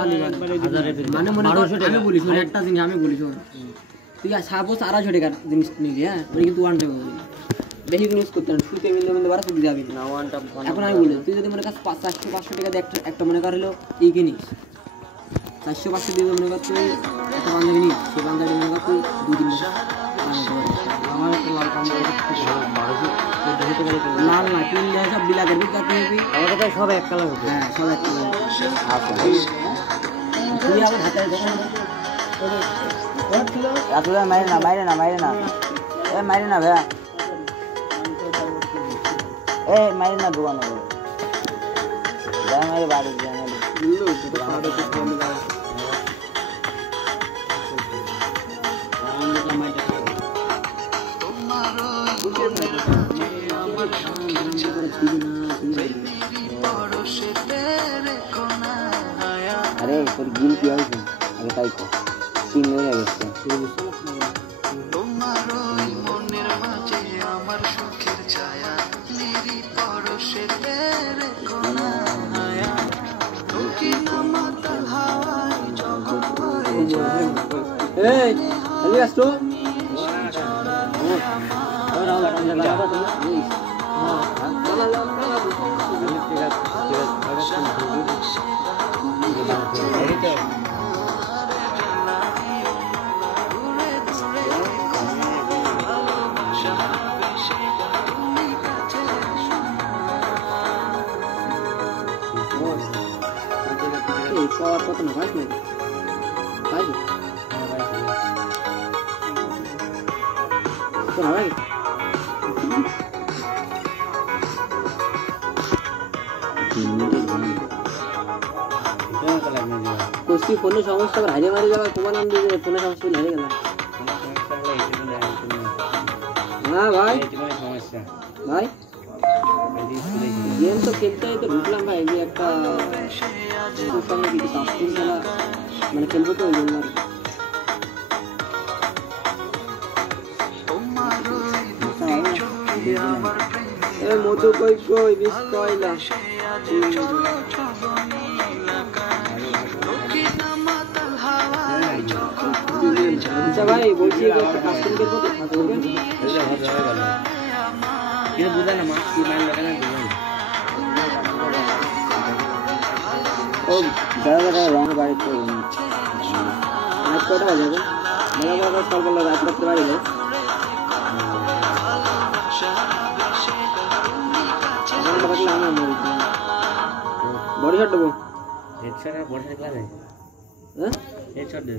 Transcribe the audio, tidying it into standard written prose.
মানে মনে আমি বলি শোন একটা জিনিস আমি বলি শোন তুই সাপোজ 250 টাকার জিনিস নিলি হ্যাঁ ওই কিন্তু ওয়ান টাকা বেশি ইউজ করতে না শুতে মিলতে বাড়া তুই যাবি না ওয়ানটা এখন আমি বলি তুই যদি মনে কর 400-500 টাকা দিয়ে একটা মনে কর হলো এই কিনিস 400-500 দিয়ে মনে কর তুই একটা বান্ধবী নিস সেই বান্ধবী মনে কর তুই 2-3 বছর আমার একটা লাল পাঞ্জাবি 1200 টাকা লাল না তিন দেয় সব বিলাকের ভিতর তুই আমাদের তো সব এক কালার হবে হ্যাঁ সব এক কালার আচ্ছা তুই আমার হাতে দোকান রাতুলা মাইরে না এ মাইরে না ভাই এ মাইরে না দোকানে যাই মাইরে বাড়ি যাই মাইরে লো তো খাওয়া তো কম দাও अरे पर गिल किया है अरे ताई को सीन हो गया इससे Hey, alias tu? Power kau tenang aja, aja. Tenang aja. Kusti phone সমস্যা আর হারিয়ে মারি যাবে তোমার নাম দিয়ে ফোনে সমস্যা হারিয়ে গেল না ভাই সমস্যা ভাই গেম তো খেলতে তো ঢুকলাম ভাই যে একটা সঙ্গে কিছু কাস্টম খেলা মানে খেলবো তো ওই জন্য এ মধু কই কই বিশ কইলা আচ্ছা ভাই বলছি একটা কাস্টম করবো তো থাকবে ये बुझा ना मार्क्स की लाइन लगाना है ओ ज़्यादा रॉन्ग बाइक तो आज कोटा हो जाएगा मेरा बाबा कॉल कर लगा रात बारी है बॉडी शॉट दो हेडशॉट है बॉडी शॉट क्लास है हैं हेडशॉट दे